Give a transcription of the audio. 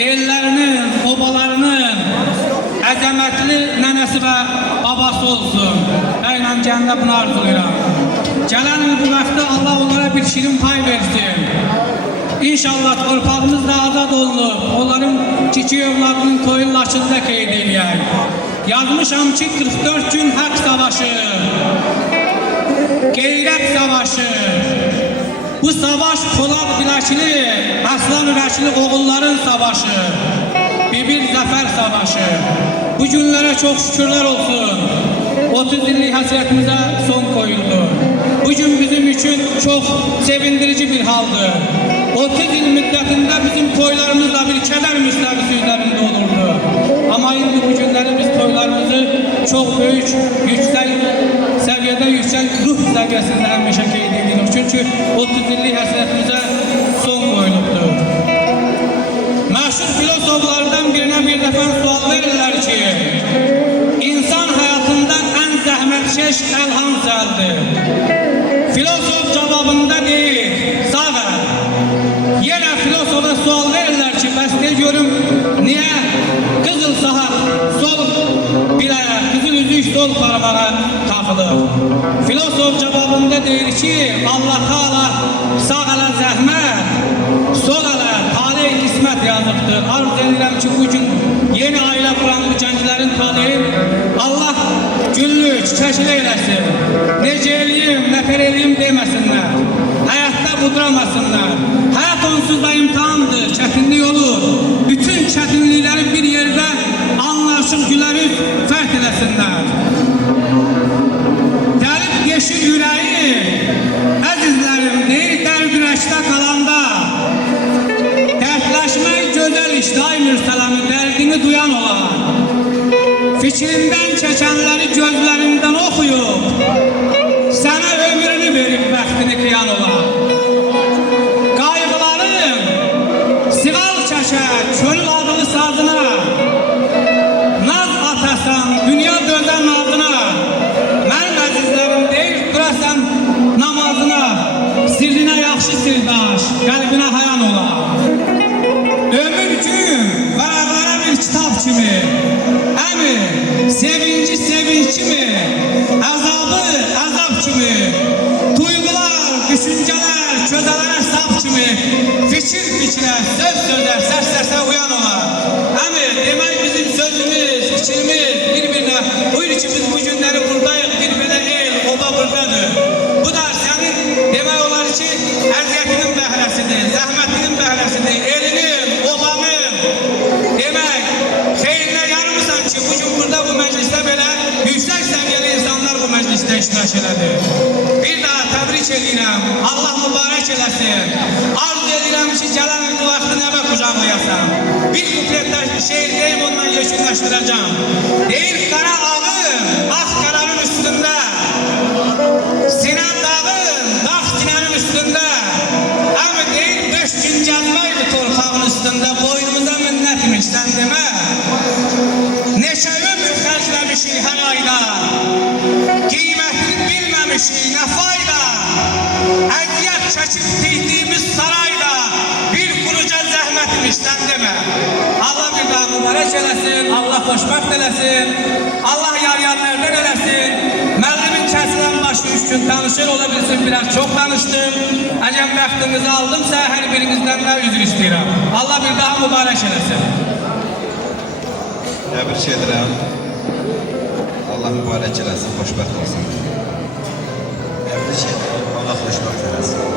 ellərinin, obalarının əzəmətli nənəsi və babası olsun. Əylə gəndə bunu arzulayıram. Gələn il bu vaxtda Allah onlara bir şirin pay versin. İnşallah torpağımız da azad olunub, onların kiçik övladının toyun Laçında qeyd eləyək. Yazmışam ki 44 gün haqq savaşı, qeyrət savaşı, bu savaş Polad Biləkli, Aslan Ürəkli oğulların savaşı, bir zəfər savaşı. Bu günlərə çox şükürlər olsun. 30 illik həsrətimizə son koyuldu. Bugün bizim için çok sevindirici bir haldır. 30 il müddətində bizim toylarımızla bir kədər müstəvisi üzərində olurdu. Ama indi bu günləri biz toylarımızı çok büyük, yüksek seviyede, yüksek ruh səviyyəsində həmişə qeyd edirik. Çünkü 30 illik həsrətimizə son koyulubdur. Məşhur filosoflardan birine bir defa sual verirler ki, insan hayatında en zəhmətkeş əl hansıdır? Filosof cevabında değil, sağ ol. Yine filosofa sual verirler ki, bəs ne görüm, niye kızıl saat sol biləyə, kızıl üzük sol parmağa taxılır? Filosof cevabında deyir ki, Allah Teala sağ ələ zəhmət, sol ələ talih qismət yazıqdır. Arz edirəm ki, bugün yeni aile kuran bu gənclərin talihin Allah günlük, çeşitli eyləsin. Necə eləyim, nəfər eləyim deməsinlər. Həyatda budramasınlar. Həyat onsuz da imtihandır, çətinlik olur. Bütün çətinlikləri bir yerdə anlaşıq gülərək fərq eləsinlər. Dəlib yeşil ürəyi, əzizlərim, deyir dərgürəşdə qalanda. Dərdləşmək gözəl işdə, ay mürsələmi, dərdini duyan olar. Fikrindən çəkənləri gözlərindən oxuyub, sənə ömrünü verib bəxtini qıyan olar. Qayğıların siğal çəkər çölün adını sazına, naz atasan dünya dözən nazına, mənim əzizlərim deyir durasan namazına, sirrinə yaxşı sirdaş, qəlbinə hayan olar. Ömür gün vərəqlərə bir kitab kimi, əmi, sevinci sevinç kimi, əzabı əzab kimi, duyğular, düşüncələr, közələrə saf kimi, fikir fikrə, söz sözə, səs-səsə uyan olar. Əmi, demək bizim sözümüz, fikrimiz bir-birinə, buyur ki biz bu günləri buradayıq, bir belə el, oba buradadır. Bu da sənin demək olar ki, əziyyətinin bəhrəsidir, zəhmətinin bəhrəsidir, elinin, obanın, demək, xeyrinə yarımısan ki, bugün burada bu məclisdə belə yüksək səviyyəli insanlar bu məclisdə iştirak elədir. Bir daha təbrik edirəm, Allah mübarək eləsin. Arzu edirəm ki, gələn bu vaxtı nəvə qucaqlayasan. Bir kuplətdə şeir deyim, ondan yeşilləşdirəcəm. Deyir, qara ağın, ağ qararın üstündə, sinə dağın, dağ sinənin üstündə, əmi deyir, 5 gün cəzvəydi torpağın üstündə, boynumuza minnətmiş, sən demə. Neçə ömür xərcləmişik hər ayda, qiymətini bilməmişik, nə fayda, əziyyət çəkib titiyimiz sarayda, bir quruca zəhmətmiş, sən demə. Allah bir daha mübarək eləsin, Allah xoşbəxt eləsin, Allah yar-yarlərdən eləsin, müəllimin kəsilən başı 3 gün tanışır ola bilsin, biraz çox danışdım. Əgər bəxtinizi aldımsa, hər birinizdən də üzr istəyirəm. Allah bir daha mübarək eləsin. Təbrik edirəm. Allah mübarək eləsin, xoşbəxt olsun. Təbrik edirəm. Allah xoşbəxt eləsin.